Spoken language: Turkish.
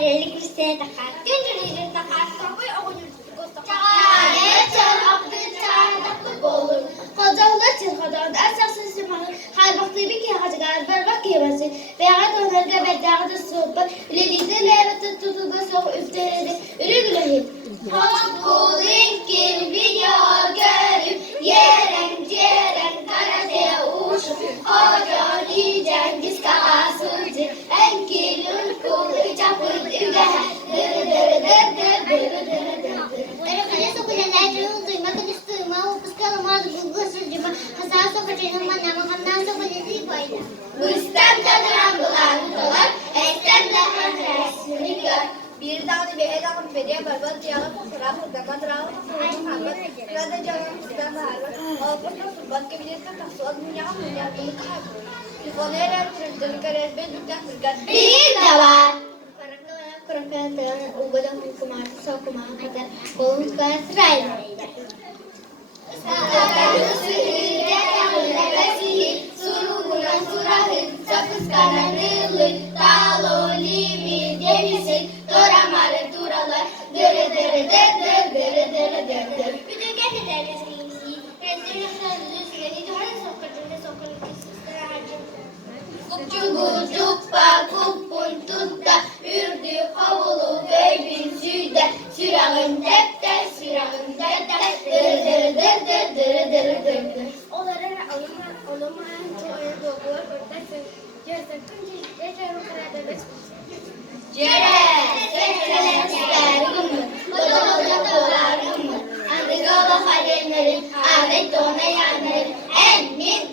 Erelik listeye takar. Güncülüğünü takar. Takoy okunur. Çağır aklı çağırdaklık olur. Hocallar çırkadan asaksız simalı. Halbaklı bir ki hacıgar berbak yemesi. Veya dönerge beddağı da sohbet. Üleliyde levette tutulma soğuk üfteledi. Ülü gülehit. Kulin kirbiyo görüp yeren ceren karate uşu. Hoca di cengiz kaasılcı. Enkilül kulu çapır ügehe. Dırı dırı dırı dırı dırı dırı dırı. Öğretmene sokulenler duymak üstüme hapus kalmaz bulgusuzcuma hasar sokacağım bana makamdan sokulesi koydu. Bu istemden bulan dolar estemle anresini gör. Bir tane bir adam beri berbat yalan fotoğraf burada kadar kalmak. Nerede canım sizden var. Alpasla surbat kebilirse tasavvur dünya bunu kaybol. Telefonlar türlü kare ben dükkan kırgat. Bir de var. Kurang-kurang ugodan hukumar sokumar kadar kolumuz kadar sırayla. Sakalı sürüde yağmurda vesili suruğuna surahı sakız kanarılı talo livi denizi doramarı duralar dırı dırı dır dır dırı dırı dır dır. Bütün gençler resmiyisi. Resmini sözlü süreli doğru sokaklarında sokaklarında Kupçugu cuppa kuppun tutta ürdü havulu göybün süde sürağın depte sürağın depte dırı dırı dır dır dırı dırı dır dır. Onların olamayan çoğu doğuyor. Ortasın. Gözakın cilde ruhlara da Cere, sekreler ister gümür, koda dolar gümür. Andıgala halenlerin, adet dona yanların, en min